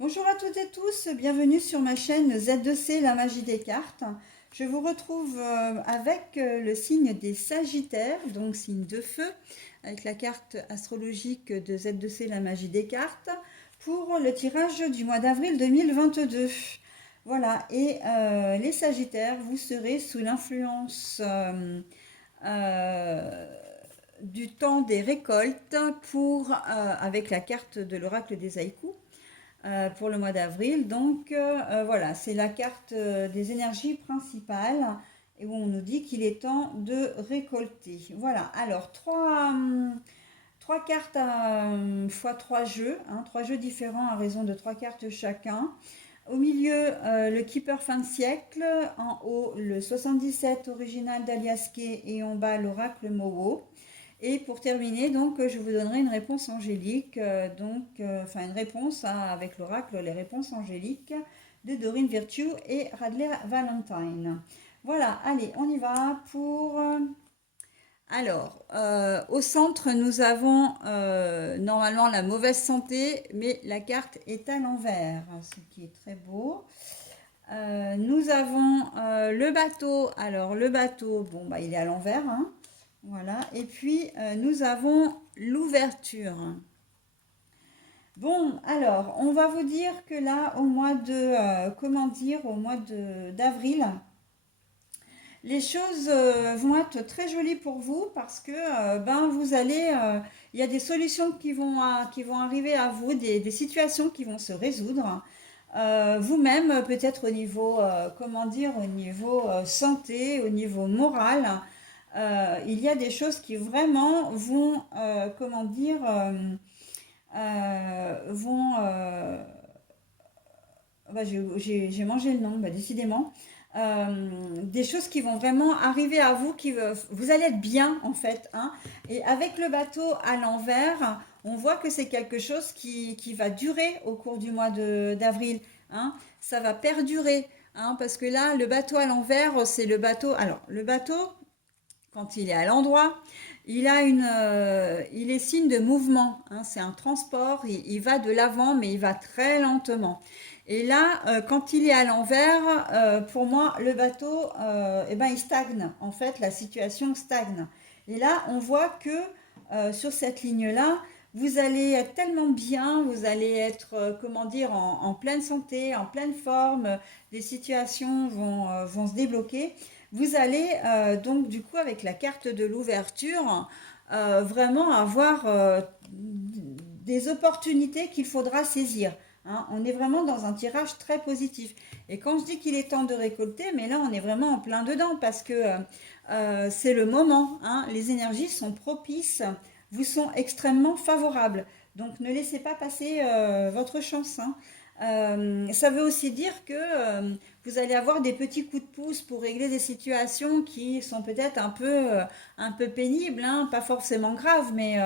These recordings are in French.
Bonjour à toutes et tous, bienvenue sur ma chaîne Z2C, la magie des cartes. Je vous retrouve avec le signe des Sagittaires, donc signe de feu, avec la carte astrologique de Z2C, la magie des cartes, pour le tirage du mois d'avril 2022. Voilà, et les Sagittaires, vous serez sous l'influence euh, du temps des récoltes avec la carte de l'oracle des haïkus pour le mois d'avril. Donc voilà, c'est la carte des énergies principales et où on nous dit qu'il est temps de récolter. Voilà, alors trois cartes fois trois jeux, hein, trois jeux différents à raison de trois cartes chacun. Au milieu, le Keeper fin de siècle, en haut, le 77 original d'Alias Kay et en bas, l'oracle Mowo. Et pour terminer, donc, je vous donnerai une réponse angélique, enfin une réponse avec l'oracle, les réponses angéliques de Doreen Virtue et Radley Valentine. Voilà, allez, on y va pour... au centre, nous avons normalement la mauvaise santé, mais la carte est à l'envers, ce qui est très beau. Nous avons le bateau. Alors, le bateau, bon, bah, il est à l'envers, hein. Voilà. Et puis, nous avons l'ouverture. Bon, alors, on va vous dire que là, au mois d'avril, les choses vont être très jolies pour vous parce que, il y a des solutions qui vont arriver à vous, des situations qui vont se résoudre. Vous-même, peut-être au niveau, au niveau santé, au niveau moral, il y a des choses qui vraiment vont, vont, j'ai mangé le nom, bah, décidément. Des choses qui vont vraiment arriver à vous, vous allez être bien en fait, hein. Et avec le bateau à l'envers, on voit que c'est quelque chose qui va durer au cours du mois d'avril, hein. Ça va perdurer, hein, parce que là, le bateau à l'envers, c'est le bateau. Alors, le bateau, quand il est à l'endroit, il est signe de mouvement, hein, c'est un transport, il va de l'avant, mais il va très lentement. Et là, quand il est à l'envers, pour moi, le bateau, il stagne. En fait, la situation stagne. Et là, on voit que sur cette ligne-là, vous allez être tellement bien, vous allez être, en pleine santé, en pleine forme, les situations vont se débloquer. Vous allez donc du coup avec la carte de l'ouverture vraiment avoir des opportunités qu'il faudra saisir, hein. On est vraiment dans un tirage très positif. Et quand je dis qu'il est temps de récolter, mais là on est vraiment en plein dedans parce que c'est le moment, hein. Les énergies sont propices, vous sont extrêmement favorables. Donc ne laissez pas passer votre chance, hein. Ça veut aussi dire que vous allez avoir des petits coups de pouce pour régler des situations qui sont peut-être un peu pénibles, hein, pas forcément graves, mais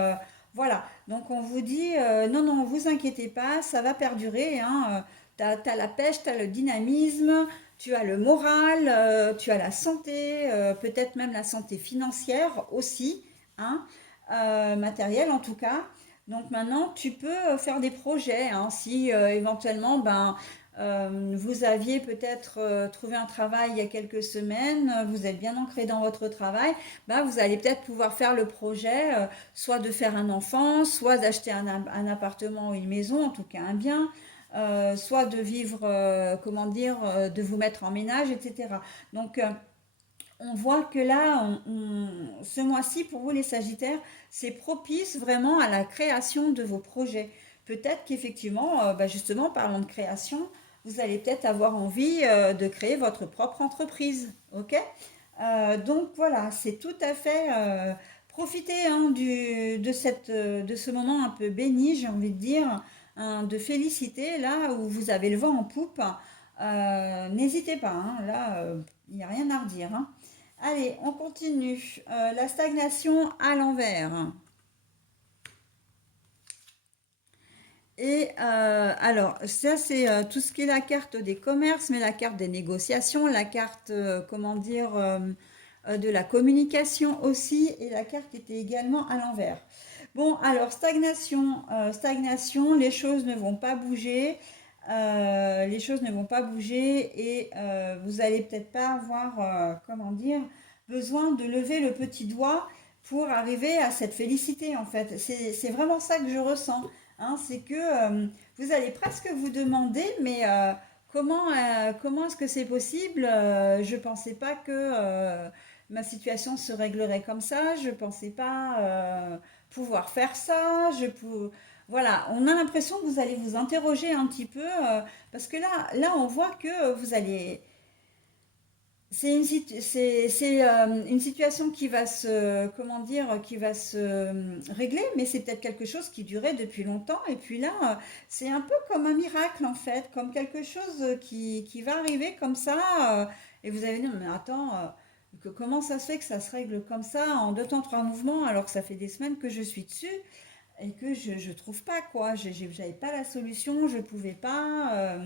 voilà. Donc on vous dit, non, non, vous inquiétez pas, ça va perdurer, hein. T'as la pêche, t'as le dynamisme, tu as le moral, tu as la santé, peut-être même la santé financière aussi, hein, matérielle en tout cas. Donc maintenant, tu peux faire des projets, hein, si éventuellement, vous aviez peut-être trouvé un travail il y a quelques semaines, vous êtes bien ancré dans votre travail, vous allez peut-être pouvoir faire le projet, soit de faire un enfant, soit d'acheter un appartement ou une maison, en tout cas un bien, soit de vivre, de vous mettre en ménage, etc. Donc, on voit que là, ce mois-ci, pour vous les Sagittaires, c'est propice vraiment à la création de vos projets. Peut-être qu'effectivement, justement, parlant de création, vous allez peut-être avoir envie de créer votre propre entreprise. Ok. Donc voilà, c'est tout à fait... profitez, hein, de ce moment un peu béni, j'ai envie de dire, hein, de féliciter, là où vous avez le vent en poupe. N'hésitez pas, hein, là, il n'y a rien à redire, hein. Allez, on continue. La stagnation à l'envers. Et alors, ça c'est tout ce qui est la carte des commerces, mais la carte des négociations, la carte, de la communication aussi, et la carte était également à l'envers. Bon, alors stagnation, les choses ne vont pas bouger. les choses ne vont pas bouger et vous allez peut-être pas avoir, comment dire, besoin de lever le petit doigt pour arriver à cette félicité en fait. C'est vraiment ça que je ressens. Hein, c'est que vous allez presque vous demander, mais comment est-ce que c'est possible? Je pensais pas que ma situation se réglerait comme ça. Je pensais pas pouvoir faire ça. Voilà, on a l'impression que vous allez vous interroger un petit peu parce que là, on voit que vous allez. C'est une situation qui va se, comment dire, qui va se régler, mais c'est peut-être quelque chose qui durait depuis longtemps. Et puis là, c'est un peu comme un miracle en fait, comme quelque chose qui va arriver comme ça. Et vous allez dire, mais attends, comment ça se fait que ça se règle comme ça en deux temps, trois mouvements, alors que ça fait des semaines que je suis dessus et que je trouve pas quoi. J'avais pas la solution, je pouvais pas.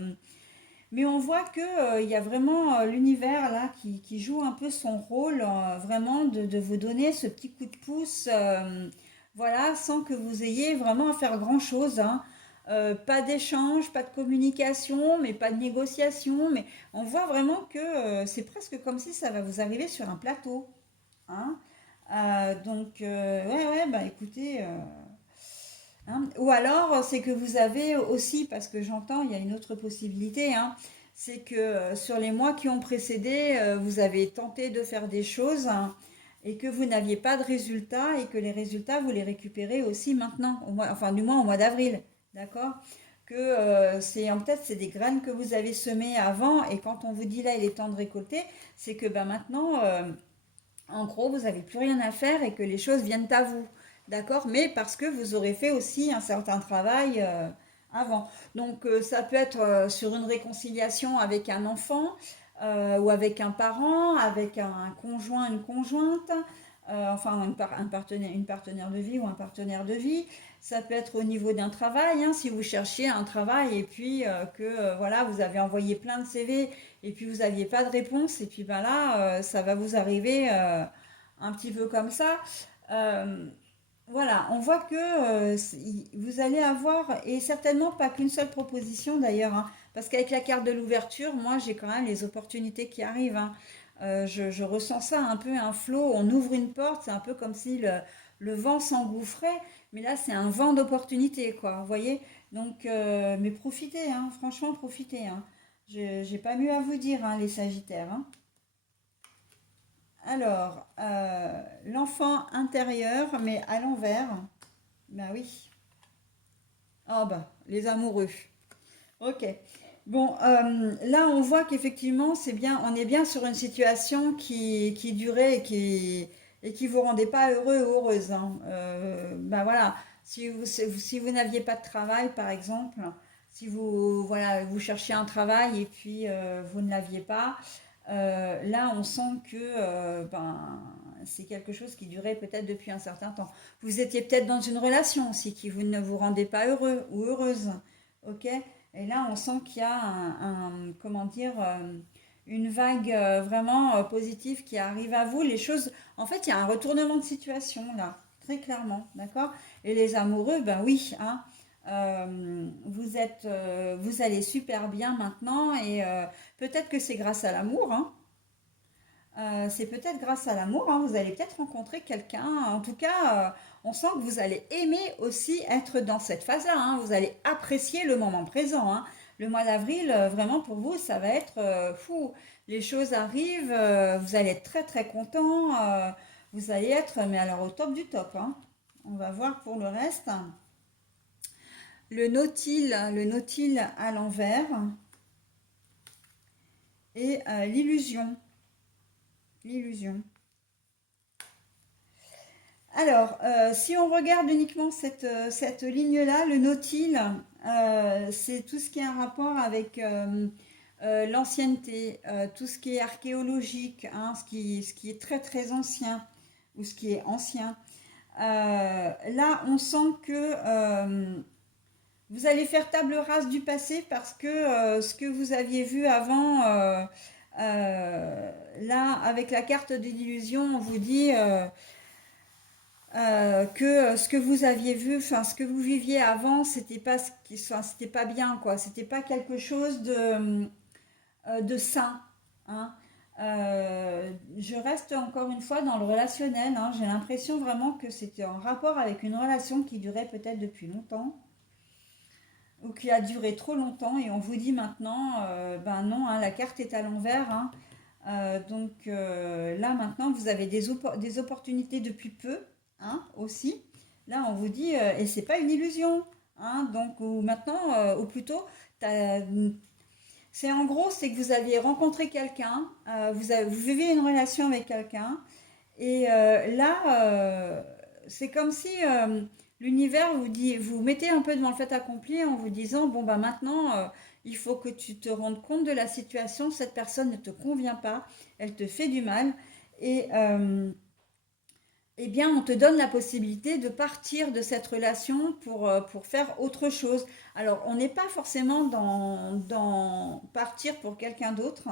Mais on voit que, il y a vraiment l'univers là qui joue un peu son rôle, vraiment de vous donner ce petit coup de pouce, voilà, sans que vous ayez vraiment à faire grand-chose, hein. Pas d'échange, pas de communication, mais pas de négociation, mais on voit vraiment que c'est presque comme si ça va vous arriver sur un plateau, hein. Donc, ouais, ouais, bah écoutez, hein. Ou alors, c'est que vous avez aussi, parce que j'entends, il y a une autre possibilité, hein, c'est que sur les mois qui ont précédé, vous avez tenté de faire des choses hein, et que vous n'aviez pas de résultats et que les résultats, vous les récupérez aussi maintenant, enfin du moins au mois d'avril, d'accord? Que peut-être c'est des graines que vous avez semées avant et quand on vous dit là il est temps de récolter, c'est que ben, maintenant en gros, vous n'avez plus rien à faire et que les choses viennent à vous. D'accord? Mais parce que vous aurez fait aussi un certain travail avant. Donc, ça peut être sur une réconciliation avec un enfant ou avec un parent, avec un conjoint, une conjointe, enfin une partenaire de vie ou un partenaire de vie. Ça peut être au niveau d'un travail, hein, si vous cherchiez un travail et puis que voilà, vous avez envoyé plein de CV et puis vous n'aviez pas de réponse, et puis ben là, ça va vous arriver un petit peu comme ça. Euh, voilà, on voit que vous allez avoir, et certainement pas qu'une seule proposition d'ailleurs, hein, parce qu'avec la carte de l'ouverture, moi j'ai quand même les opportunités qui arrivent. Hein. Je ressens ça un peu un flot, on ouvre une porte, c'est un peu comme si le vent s'engouffrait, mais là c'est un vent d'opportunités, quoi, vous voyez? Donc, mais profitez, hein, franchement profitez. Hein. J'ai pas mieux à vous dire, hein, les Sagittaires. Hein. Alors, l'enfant intérieur, mais à l'envers. Ben oui. Ah bah, les amoureux. Ok. Bon, là, on voit qu'effectivement, c'est bien, on est bien sur une situation qui durait et qui vous rendait pas heureux ou heureuse. Hein. Ben voilà, si vous n'aviez pas de travail, par exemple, si vous, voilà, vous cherchiez un travail et puis vous ne l'aviez pas, là, on sent que ben, c'est quelque chose qui durait peut-être depuis un certain temps. Vous étiez peut-être dans une relation aussi qui vous ne vous rendait pas heureux ou heureuse. Ok? Et là, on sent qu'il y a comment dire, une vague vraiment positive qui arrive à vous. Les choses, en fait, il y a un retournement de situation là, très clairement, d'accord? Et les amoureux, ben oui, hein, vous allez super bien maintenant et peut-être que c'est grâce à l'amour, hein. C'est peut-être grâce à l'amour, hein, vous allez peut-être rencontrer quelqu'un. En tout cas, on sent que vous allez aimer aussi être dans cette phase-là. Hein. Vous allez apprécier le moment présent. Hein. Le mois d'avril, vraiment pour vous, ça va être fou. Les choses arrivent, vous allez être très très content. Vous allez être, mais alors au top du top. Hein. On va voir pour le reste. Le nautile à l'envers et l'illusion. L'illusion. Alors, si on regarde uniquement cette ligne-là, le nautile, c'est tout ce qui est un rapport avec l'ancienneté, tout ce qui est archéologique, hein, ce qui est très très ancien ou ce qui est ancien. Là, on sent que vous allez faire table rase du passé parce que ce que vous aviez vu avant, là, avec la carte de l'illusion, on vous dit que ce que vous aviez vu, enfin ce que vous viviez avant, c'était pas ce qui, enfin, c'était pas bien, quoi. C'était pas quelque chose de sain, hein. Je reste encore une fois dans le relationnel, hein. J'ai l'impression vraiment que c'était en rapport avec une relation qui durait peut-être depuis longtemps ou qui a duré trop longtemps et on vous dit maintenant, ben non, hein, la carte est à l'envers, hein. Là maintenant vous avez des opportunités depuis peu, hein, aussi. Là on vous dit, et c'est pas une illusion, hein, donc ou maintenant, ou plutôt, t'as- c'est en gros, c'est que vous aviez rencontré quelqu'un, vous vivez une relation avec quelqu'un, et c'est comme si l'univers vous dit, vous mettez un peu devant le fait accompli en vous disant, bon bah maintenant, il faut que tu te rendes compte de la situation, cette personne ne te convient pas, elle te fait du mal, et eh bien, on te donne la possibilité de partir de cette relation pour faire autre chose. Alors, on n'est pas forcément dans partir pour quelqu'un d'autre,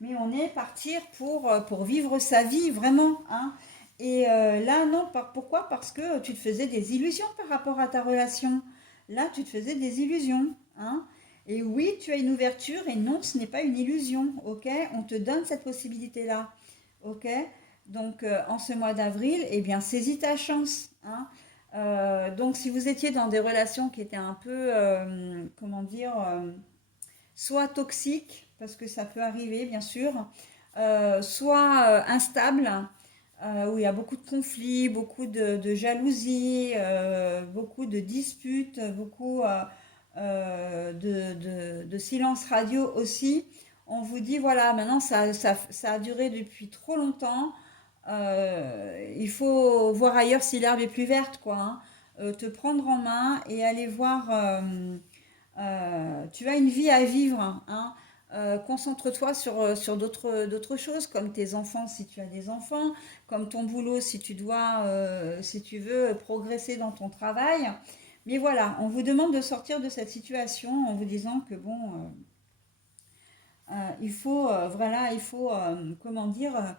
mais on est partir pour vivre sa vie vraiment, hein. Et là, non, pourquoi? Parce que tu te faisais des illusions par rapport à ta relation. Là, tu te faisais des illusions, hein. Et oui, tu as une ouverture, et non, ce n'est pas une illusion, ok? On te donne cette possibilité-là, ok? En ce mois d'avril, eh bien, saisis ta chance, hein. Donc, si vous étiez dans des relations qui étaient un peu, comment dire, soit toxiques, parce que ça peut arriver, bien sûr, soit instables, où il y a beaucoup de conflits, beaucoup de jalousie, beaucoup de disputes, beaucoup de silence radio aussi. On vous dit, voilà, maintenant ça a duré depuis trop longtemps. Il faut voir ailleurs si l'herbe est plus verte, quoi, hein. Te prendre en main et aller voir. Tu as une vie à vivre, hein. Concentre-toi sur d'autres choses, comme tes enfants si tu as des enfants, comme ton boulot si tu dois, si tu veux progresser dans ton travail. Mais voilà, on vous demande de sortir de cette situation en vous disant que bon, voilà, il faut, comment dire,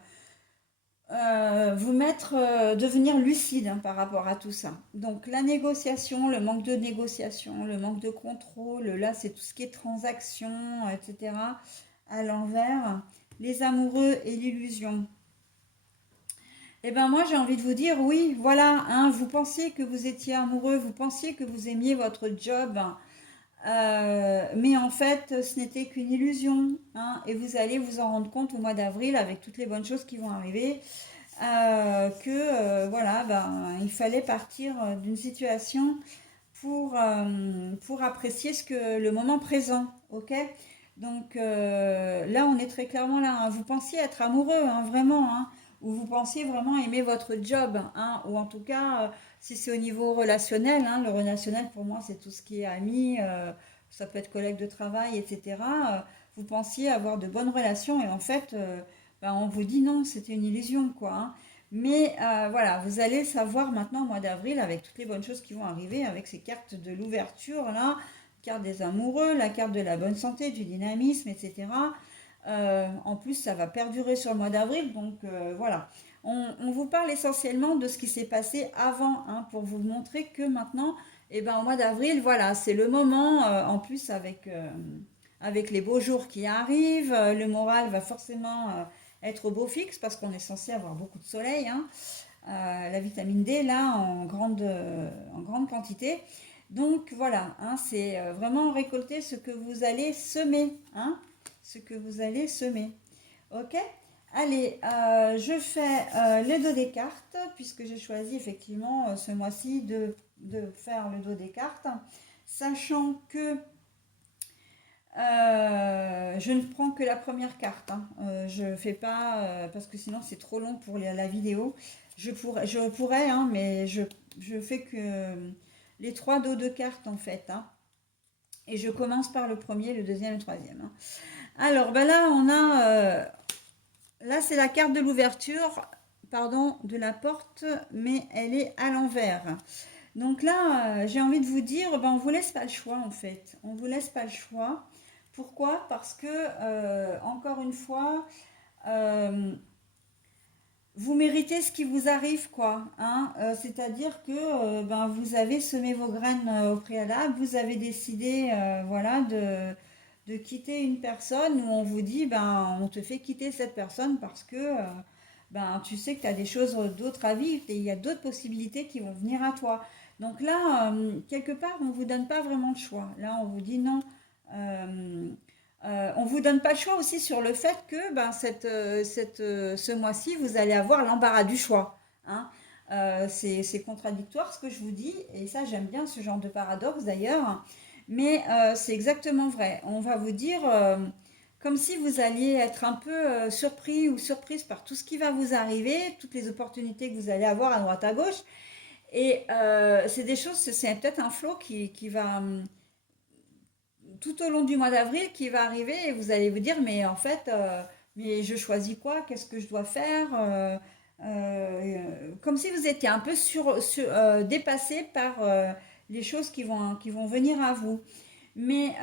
vous mettre, devenir lucide, hein, par rapport à tout ça. Donc la négociation, le manque de négociation, le manque de contrôle, là c'est tout ce qui est transaction, etc. À l'envers, les amoureux et l'illusion. Eh ben moi j'ai envie de vous dire oui, voilà, hein, vous pensiez que vous étiez amoureux, vous pensiez que vous aimiez votre job, mais en fait ce n'était qu'une illusion, hein, et vous allez vous en rendre compte au mois d'avril avec toutes les bonnes choses qui vont arriver, voilà, ben, il fallait partir d'une situation pour apprécier le moment présent, ok? Là, on est très clairement là, hein. Vous pensiez être amoureux, hein, vraiment, hein, ou vous pensiez vraiment aimer votre job, hein, ou en tout cas, si c'est au niveau relationnel, hein, le relationnel pour moi, c'est tout ce qui est amis, ça peut être collègue de travail, etc. Vous pensiez avoir de bonnes relations et en fait, ben, on vous dit non, c'était une illusion, quoi, hein. Mais voilà, vous allez savoir maintenant au mois d'avril avec toutes les bonnes choses qui vont arriver, avec ces cartes de l'ouverture là, carte des amoureux, la carte de la bonne santé, du dynamisme, etc. En plus, ça va perdurer sur le mois d'avril, voilà. On vous parle essentiellement de ce qui s'est passé avant, hein, pour vous montrer que maintenant, eh ben, au mois d'avril, voilà, c'est le moment, en plus avec les beaux jours qui arrivent, le moral va forcément être au beau fixe parce qu'on est censé avoir beaucoup de soleil, hein, la vitamine D là en grande quantité. Donc voilà, hein, c'est vraiment récolter ce que vous allez semer, hein, ce que vous allez semer. Ok? Allez, je fais le dos des cartes puisque j'ai choisi effectivement ce mois-ci de faire le dos des cartes, sachant que je ne prends que la première carte, hein. Je fais pas parce que sinon c'est trop long pour la vidéo. Je pourrais, hein, mais je fais que les trois dos de cartes en fait, hein. Et je commence par le premier, le deuxième et le troisième, hein. Alors ben là on a là c'est la carte de l'ouverture, pardon, de la porte, mais elle est à l'envers. Donc là, j'ai envie de vous dire, ben, on vous laisse pas le choix en fait. On vous laisse pas le choix. Pourquoi? Parce que, encore une fois, euh, vous méritez ce qui vous arrive, quoi, hein. C'est-à-dire que ben, vous avez semé vos graines au préalable, vous avez décidé, voilà, de quitter une personne où on vous dit, ben, on te fait quitter cette personne parce que ben, tu sais que tu as des choses d'autres à vivre et il y a d'autres possibilités qui vont venir à toi. Donc là, quelque part, on ne vous donne pas vraiment de choix. Là, on vous dit non. Euh, on vous donne pas le choix aussi sur le fait que ben, ce mois-ci, vous allez avoir l'embarras du choix, hein. C'est contradictoire ce que je vous dis, et ça j'aime bien ce genre de paradoxe d'ailleurs, mais c'est exactement vrai. On va vous dire, comme si vous alliez être un peu surpris ou surprise par tout ce qui va vous arriver, toutes les opportunités que vous allez avoir à droite à gauche, et c'est des choses, c'est peut-être un flot qui va tout au long du mois d'avril qui va arriver et vous allez vous dire, mais en fait, mais je choisis quoi? Qu'est-ce que je dois faire? Comme si vous étiez un peu dépassé par les choses qui vont venir à vous. Mais,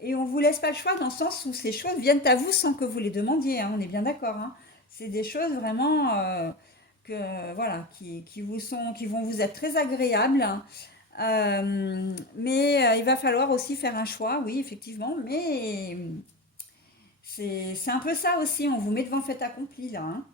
et on vous laisse pas le choix dans le sens où ces choses viennent à vous sans que vous les demandiez, hein, on est bien d'accord, hein. C'est des choses vraiment voilà, qui vont vous être très agréables, hein. Mais il va falloir aussi faire un choix, oui, effectivement. Mais c'est un peu ça aussi, on vous met devant le fait accompli là, hein.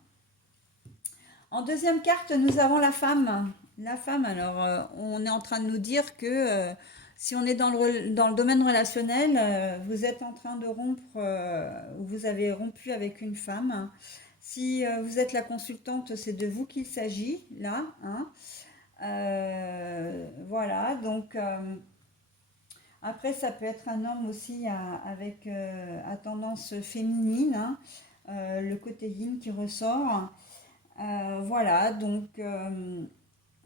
En deuxième carte, nous avons la femme. La femme, alors, on est en train de nous dire que si on est dans le domaine relationnel, vous êtes en train de rompre, vous avez rompu avec une femme. Si vous êtes la consultante, c'est de vous qu'il s'agit, là, hein. Voilà, donc après, ça peut être un homme aussi avec à tendance féminine, hein, le côté yin qui ressort. Voilà, donc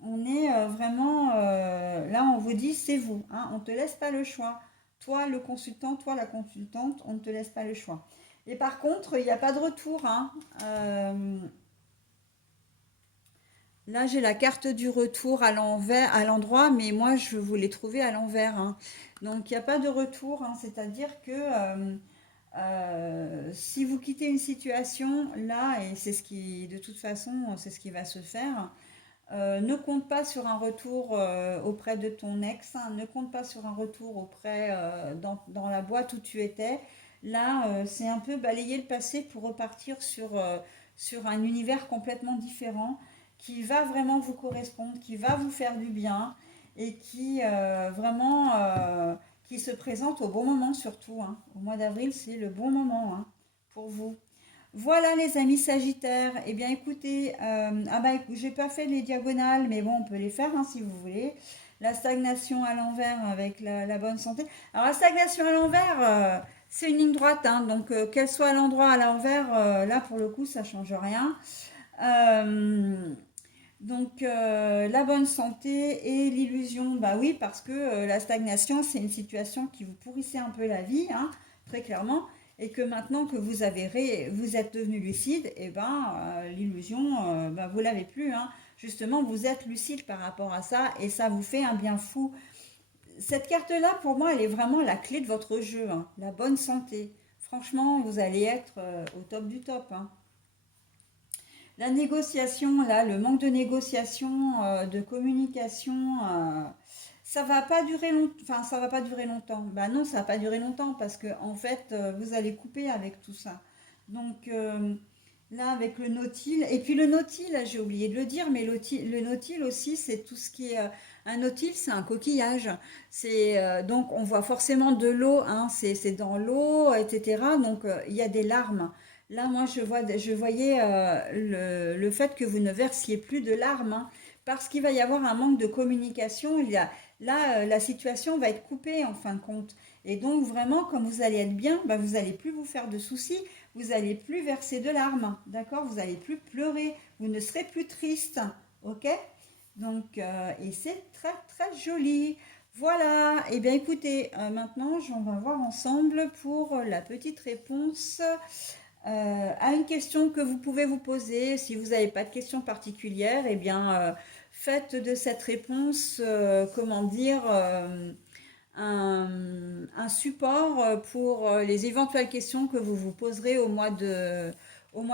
on est vraiment là, on vous dit c'est vous, hein, on ne te laisse pas le choix. Toi, le consultant, toi, la consultante, on ne te laisse pas le choix. Et par contre, il n'y a pas de retour, hein. Là, j'ai la carte du retour à l'envers, à l'endroit, mais moi, je voulais trouver à l'envers, hein. Donc, il n'y a pas de retour, hein. C'est-à-dire que si vous quittez une situation, là, et c'est ce qui, de toute façon, c'est ce qui va se faire, ne compte pas sur un retour auprès de ton ex, hein. Ne compte pas sur un retour auprès dans la boîte où tu étais. Là, c'est un peu balayer le passé pour repartir sur un univers complètement différent qui va vraiment vous correspondre, qui va vous faire du bien et qui vraiment qui se présente au bon moment surtout, hein. Au mois d'avril, c'est le bon moment, hein, pour vous. Voilà les amis Sagittaires. Eh bien écoutez, ah bah j'ai pas fait les diagonales, mais bon on peut les faire, hein, si vous voulez. La stagnation à l'envers avec la bonne santé. Alors la stagnation à l'envers, c'est une ligne droite, hein, donc qu'elle soit à l'endroit à l'envers, là pour le coup ça change rien. Euh, donc la bonne santé et l'illusion, bah oui, parce que la stagnation, c'est une situation qui vous pourrissait un peu la vie, hein, très clairement, et que maintenant que vous êtes devenu lucide, et ben l'illusion, bah, vous l'avez plus, hein. Justement, vous êtes lucide par rapport à ça, et ça vous fait un bien fou. Cette carte-là, pour moi, elle est vraiment la clé de votre jeu, hein, la bonne santé. Franchement, vous allez être au top du top, hein. La négociation, là, le manque de négociation, de communication, ça va pas durer longtemps. Enfin, ça va pas durer longtemps. Ben non, ça va pas durer longtemps parce que en fait, vous allez couper avec tout ça. Donc là, avec le nautile, et puis le nautile, j'ai oublié de le dire, mais le nautile aussi, c'est tout ce qui est un nautile, c'est un coquillage. C'est donc on voit forcément de l'eau, hein, c'est dans l'eau, etc. Donc il y a des larmes. Là, moi, je voyais le fait que vous ne versiez plus de larmes, hein, parce qu'il va y avoir un manque de communication. Là, la situation va être coupée en fin de compte. Et donc, vraiment, comme vous allez être bien, bah, vous n'allez plus vous faire de soucis, vous n'allez plus verser de larmes, d'accord? Vous n'allez plus pleurer, vous ne serez plus triste, ok? Donc, et c'est très, très joli. Voilà, et bien écoutez, maintenant, on va voir ensemble pour la petite réponse à une question que vous pouvez vous poser. Si vous n'avez pas de question particulière, eh bien, faites de cette réponse, comment dire, un support pour les éventuelles questions que vous vous poserez au mois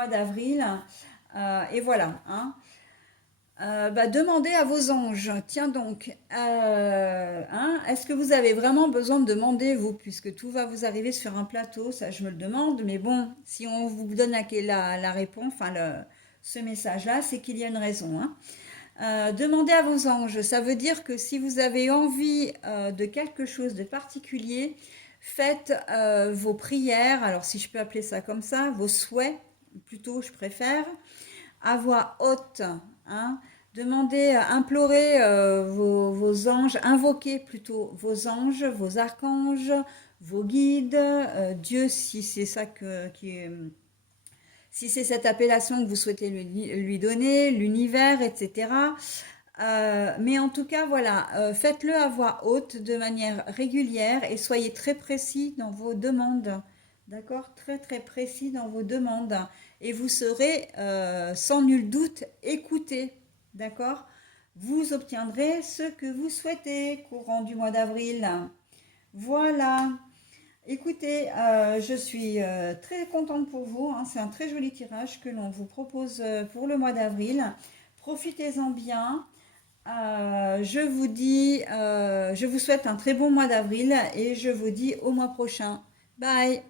d'avril. Et voilà, hein. Demandez à vos anges. Tiens donc, hein, est-ce que vous avez vraiment besoin de demander, vous, puisque tout va vous arriver sur un plateau? Ça, je me le demande. Mais bon, si on vous donne la réponse, enfin ce message-là, c'est qu'il y a une raison, hein. Demandez à vos anges. Ça veut dire que si vous avez envie de quelque chose de particulier, faites vos prières. Alors, si je peux appeler ça comme ça, vos souhaits, plutôt, je préfère à voix haute, hein. Demandez, implorez vos anges, invoquez plutôt vos anges, vos archanges, vos guides, Dieu si c'est ça si c'est cette appellation que vous souhaitez lui donner, l'univers, etc. Mais en tout cas, voilà, faites-le à voix haute de manière régulière et soyez très précis dans vos demandes. D'accord? Très très précis dans vos demandes. Et vous serez sans nul doute écouté. D'accord? Vous obtiendrez ce que vous souhaitez courant du mois d'avril. Voilà. Écoutez, je suis très contente pour vous, hein. C'est un très joli tirage que l'on vous propose pour le mois d'avril. Profitez-en bien. Je vous souhaite un très bon mois d'avril et je vous dis au mois prochain. Bye!